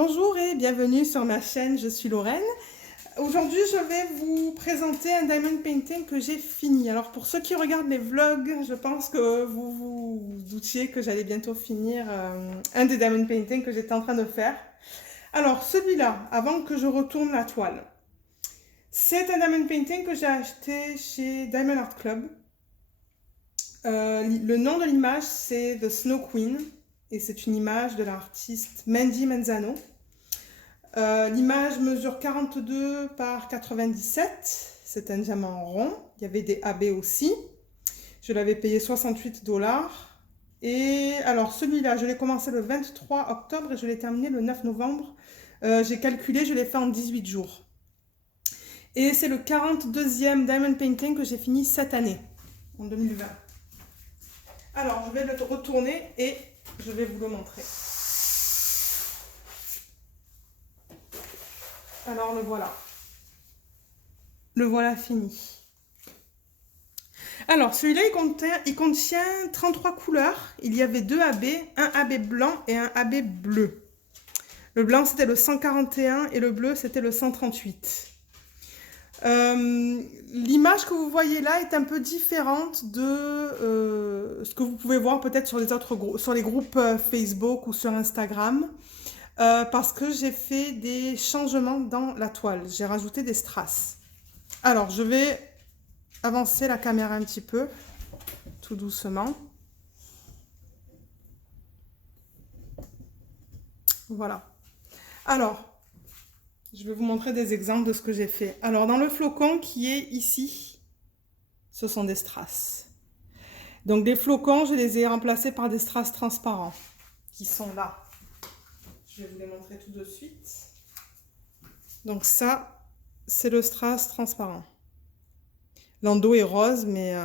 Bonjour et bienvenue sur ma chaîne, je suis Lorraine. Aujourd'hui, je vais vous présenter un diamond painting que j'ai fini. Alors pour ceux qui regardent les vlogs, je pense que vous vous doutiez que j'allais bientôt finir un des diamond paintings que j'étais en train de faire. Alors celui-là, avant que je retourne la toile, c'est un diamond painting que j'ai acheté chez Diamond Art Club. Le nom de l'image, c'est The Snow Queen et c'est une image de l'artiste Mandy Menzano. L'image mesure 42 par 97, c'est un diamant rond, il y avait des AB aussi. Je l'avais payé 68 $. Et alors celui-là, je l'ai commencé le 23 octobre et je l'ai terminé le 9 novembre. J'ai calculé, je l'ai fait en 18 jours. Et c'est le 42e diamond painting que j'ai fini cette année, en 2020. Alors, je vais le retourner et je vais vous le montrer. Alors, le voilà. Le voilà fini. Alors, celui-là, il contient 33 couleurs. Il y avait 2 AB, un AB blanc et un AB bleu. Le blanc, c'était le 141 et le bleu, c'était le 138. L'image que vous voyez là est un peu différente de ce que vous pouvez voir peut-être sur les groupes Facebook ou sur Instagram, parce que j'ai fait des changements dans la toile. J'ai rajouté des strass. Alors, je vais avancer la caméra un petit peu, tout doucement. Voilà. Alors, je vais vous montrer des exemples de ce que j'ai fait. Alors, dans le flocon qui est ici, ce sont des strass. Donc, des flocons, je les ai remplacés par des strass transparents qui sont là. Je vais vous les montrer tout de suite. Donc, ça, c'est le strass transparent. L'endos est rose, mais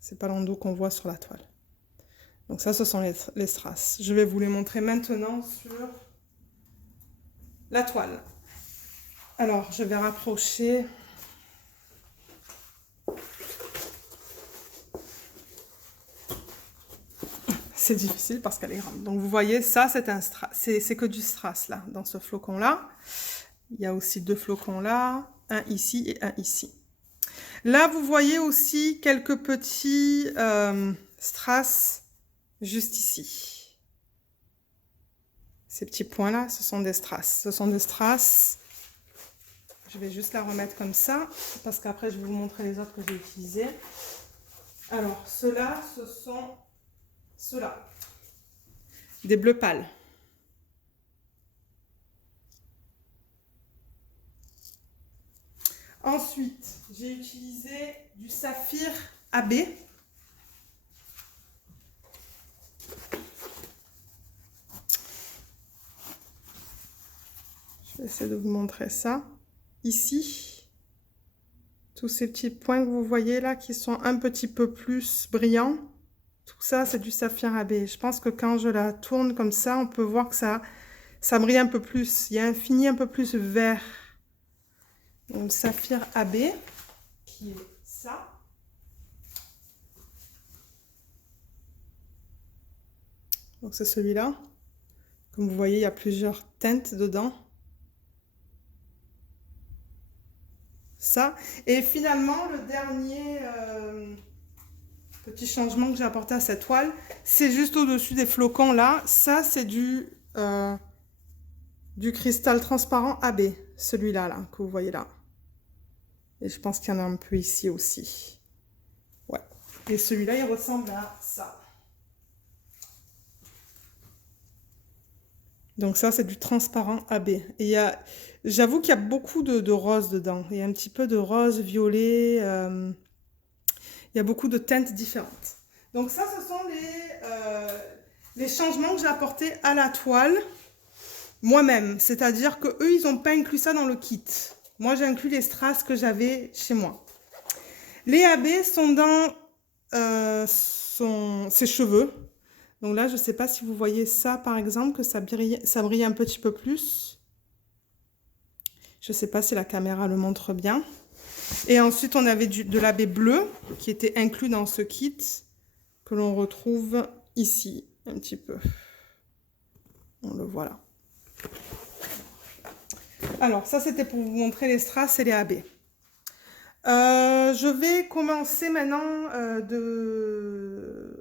c'est pas l'endos qu'on voit sur la toile. Donc, ça, ce sont les strass. Je vais vous les montrer maintenant sur la toile. Alors, je vais rapprocher. C'est difficile parce qu'elle est grande. Donc, vous voyez, ça, c'est un strass. C'est que du strass, là, dans ce flocon-là. Il y a aussi 2 flocons là, un ici et un ici. Là, vous voyez aussi quelques petits strass juste ici. Ces petits points-là, ce sont des strass. Ce sont des strass. Je vais juste la remettre comme ça, parce qu'après, je vais vous montrer les autres que j'ai utilisés. Alors, ceux-là, ce sont ceux-là. Des bleus pâles. Ensuite, j'ai utilisé du saphir AB. Je vais essayer de vous montrer ça. Ici, tous ces petits points que vous voyez là qui sont un petit peu plus brillants, tout ça c'est du saphir AB. Je pense que quand je la tourne comme ça, on peut voir que ça brille un peu plus. Il y a un fini un peu plus vert. Donc, le saphir AB, qui est ça. Donc c'est celui-là. Comme vous voyez, il y a plusieurs teintes dedans. Ça. Et finalement, le dernier petit changement que j'ai apporté à cette toile, c'est juste au-dessus des flocons là. Ça, c'est du cristal transparent AB. Celui-là, là, que vous voyez là. Et je pense qu'il y en a un peu ici aussi. Ouais. Et celui-là, il ressemble à ça. Donc ça, c'est du transparent AB. Et j'avoue qu'il y a beaucoup de rose dedans. Il y a un petit peu de rose, violet. Il y a beaucoup de teintes différentes. Donc ça, ce sont les changements que j'ai apportés à la toile moi-même. C'est-à-dire qu'eux, ils n'ont pas inclus ça dans le kit. Moi, j'ai inclus les strass que j'avais chez moi. Les AB sont dans ses cheveux. Donc là, je ne sais pas si vous voyez ça, par exemple, que ça brille un petit peu plus. Je ne sais pas si la caméra le montre bien. Et ensuite, on avait de l'AB bleu qui était inclus dans ce kit, que l'on retrouve ici, un petit peu. On le voit là. Alors, ça, c'était pour vous montrer les strass et les AB. Je vais commencer maintenant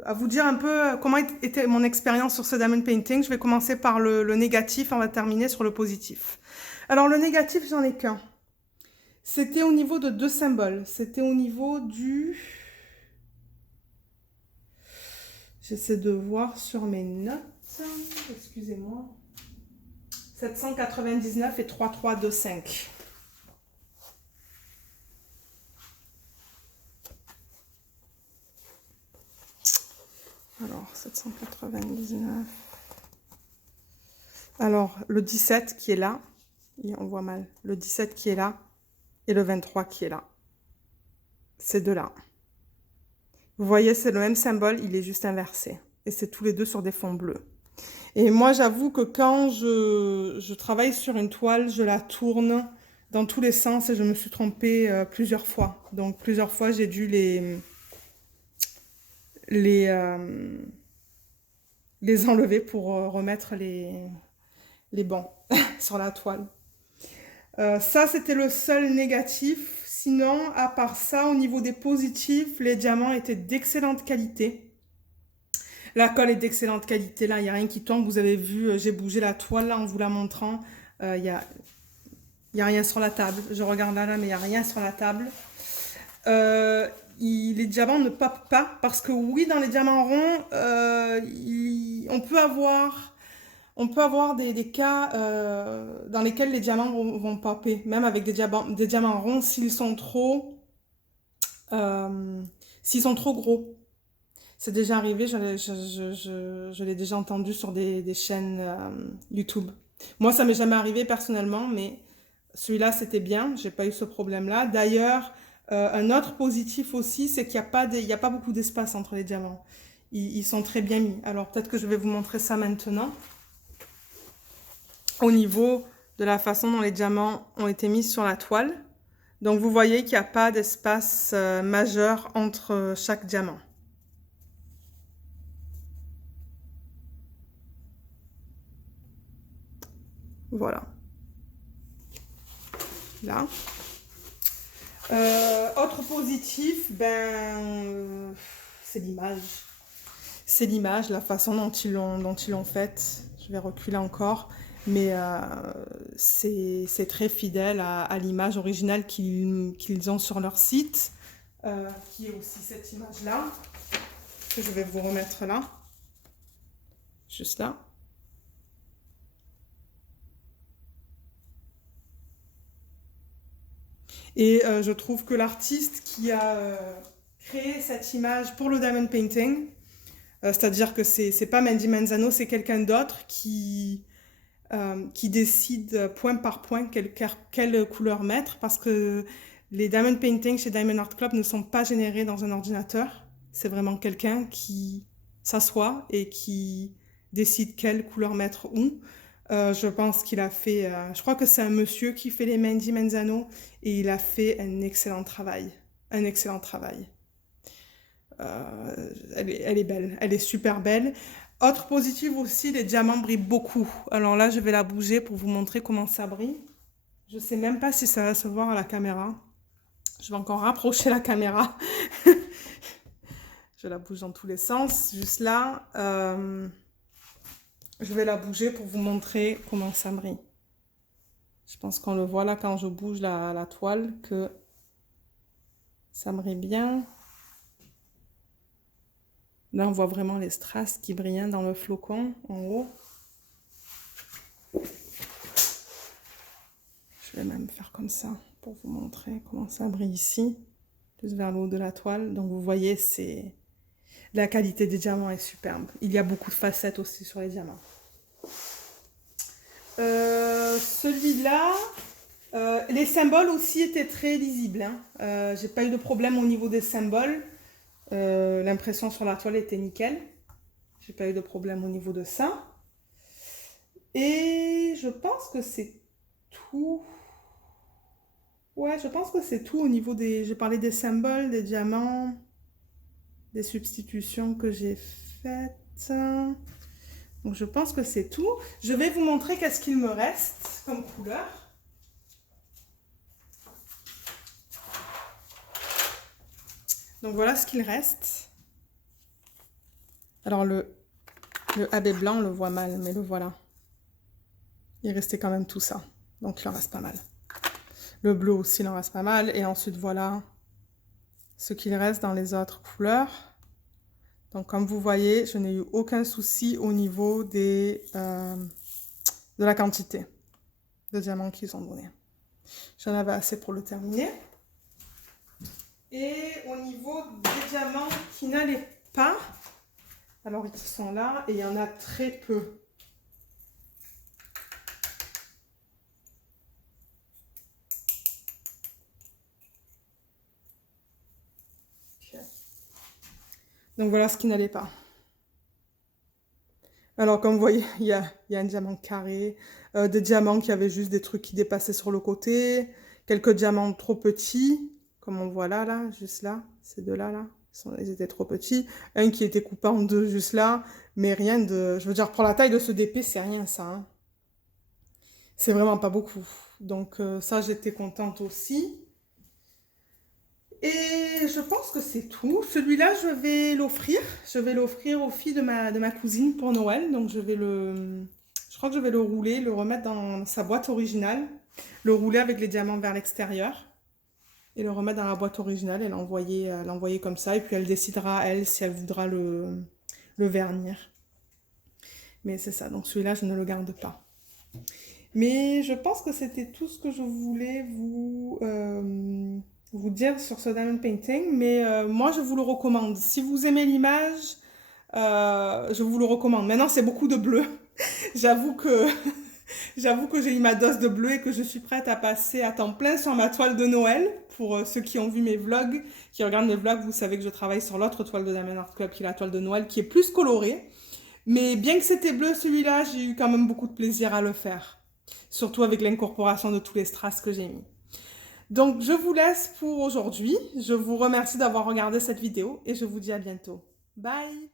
à vous dire un peu comment était mon expérience sur ce diamond painting. Je vais commencer par le négatif, on va terminer sur le positif. Alors, le négatif, j'en ai qu'un. C'était au niveau de 2 symboles. C'était au niveau du... J'essaie de voir sur mes notes. Excusez-moi. 799 et 3325. Alors, 799. Alors, le 17 qui est là. Et on voit mal. Le 17 qui est là. Et le 23 qui est là. Ces deux-là. Vous voyez, c'est le même symbole, il est juste inversé. Et c'est tous les deux sur des fonds bleus. Et moi, j'avoue que quand je travaille sur une toile, je la tourne dans tous les sens et je me suis trompée plusieurs fois. Donc, plusieurs fois, j'ai dû les enlever pour remettre les bons sur la toile. Ça, c'était le seul négatif. Sinon, à part ça, au niveau des positifs, les diamants étaient d'excellente qualité. La colle est d'excellente qualité. Là, il n'y a rien qui tombe. Vous avez vu, j'ai bougé la toile là en vous la montrant. Il n'y a rien sur la table. Je regarde là, mais il n'y a rien sur la table. Les diamants ne popent pas parce que oui, dans les diamants ronds, on peut avoir des cas dans lesquels les diamants vont popper, même avec des diamants ronds s'ils sont trop gros. C'est déjà arrivé, je l'ai déjà entendu sur des chaînes YouTube. Moi, ça m'est jamais arrivé personnellement, mais celui-là, c'était bien. J'ai pas eu ce problème-là. D'ailleurs, un autre positif aussi, c'est qu'il n'y a pas beaucoup d'espace entre les diamants. Ils sont très bien mis. Alors, peut-être que je vais vous montrer ça maintenant. Au niveau de la façon dont les diamants ont été mis sur la toile. Donc, vous voyez qu'il n'y a pas d'espace majeur entre chaque diamant. Voilà. Là. Autre positif, c'est l'image. C'est l'image, la façon dont ils l'ont faite. Je vais reculer encore. Mais c'est très fidèle à l'image originale qu'ils ont sur leur site, qui est aussi cette image-là, que je vais vous remettre là, juste là. Et je trouve que l'artiste qui a créé cette image pour le diamond painting, c'est-à-dire que c'est pas Mandy Manzano, c'est quelqu'un d'autre qui décide point par point quelle couleur mettre, parce que les diamond paintings chez Diamond Art Club ne sont pas générés dans un ordinateur. C'est vraiment quelqu'un qui s'assoit et qui décide quelle couleur mettre où. Je pense qu'il a fait... je crois que c'est un monsieur qui fait les Mandy Manzano et il a fait un excellent travail. Un excellent travail. Elle est belle, elle est super belle. Autre positif aussi, les diamants brillent beaucoup. Alors là, je vais la bouger pour vous montrer comment ça brille. Je sais même pas si ça va se voir à la caméra. Je vais encore rapprocher la caméra. Je la bouge dans tous les sens. Juste là, je vais la bouger pour vous montrer comment ça brille. Je pense qu'on le voit là quand je bouge la toile que ça brille bien. Là, on voit vraiment les strass qui brillent dans le flocon en haut. Je vais même faire comme ça pour vous montrer comment ça brille ici, plus vers le haut de la toile. Donc vous voyez, la qualité des diamants est superbe. Il y a beaucoup de facettes aussi sur les diamants. Celui-là, les symboles aussi étaient très lisibles. Hein. J'ai pas eu de problème au niveau des symboles. L'impression sur la toile était nickel. J'ai pas eu de problème au niveau de ça. Et je pense que c'est tout. Ouais, je pense que c'est tout au niveau des... J'ai parlé des symboles, des diamants, des substitutions que j'ai faites. Donc je pense que c'est tout. Je vais vous montrer qu'est-ce qu'il me reste comme couleur. Donc voilà ce qu'il reste. Alors le AB blanc, on le voit mal, mais le voilà. Il restait quand même tout ça. Donc il en reste pas mal. Le bleu aussi, il en reste pas mal. Et ensuite, voilà ce qu'il reste dans les autres couleurs. Donc comme vous voyez, je n'ai eu aucun souci au niveau de la quantité de diamants qu'ils ont donné. J'en avais assez pour le terminer. Et au niveau des diamants qui n'allaient pas, alors ils sont là et il y en a très peu. Donc voilà ce qui n'allait pas. Alors comme vous voyez, il y a un diamant carré, des diamants qui avaient juste des trucs qui dépassaient sur le côté, quelques diamants trop petits, comme on voit là, juste là, ces deux-là, là, ils étaient trop petits. Un qui était coupé en deux juste là, mais rien de... Je veux dire, pour la taille de ce DP, c'est rien ça. Hein. C'est vraiment pas beaucoup. Donc ça, j'étais contente aussi. Et je pense que c'est tout. Celui-là, je vais l'offrir. Je vais l'offrir aux filles de ma cousine pour Noël. Donc je crois que je vais le rouler, le remettre dans sa boîte originale. Le rouler avec les diamants vers l'extérieur. Et le remettre dans la boîte originale et l'envoyer comme ça. Et puis elle décidera, elle, si elle voudra le vernir. Mais c'est ça. Donc celui-là, je ne le garde pas. Mais je pense que c'était tout ce que je voulais vous dire sur ce diamond painting, mais moi je vous le recommande. Si vous aimez l'image, je vous le recommande. Maintenant c'est beaucoup de bleu. J'avoue que j'ai eu ma dose de bleu et que je suis prête à passer à temps plein sur ma toile de Noël. Pour ceux qui ont vu mes vlogs, qui regardent mes vlogs, vous savez que je travaille sur l'autre toile de Diamond Art Club qui est la toile de Noël, qui est plus colorée. Mais bien que c'était bleu celui-là, j'ai eu quand même beaucoup de plaisir à le faire. Surtout avec l'incorporation de tous les strass que j'ai mis. Donc, je vous laisse pour aujourd'hui. Je vous remercie d'avoir regardé cette vidéo et je vous dis à bientôt. Bye!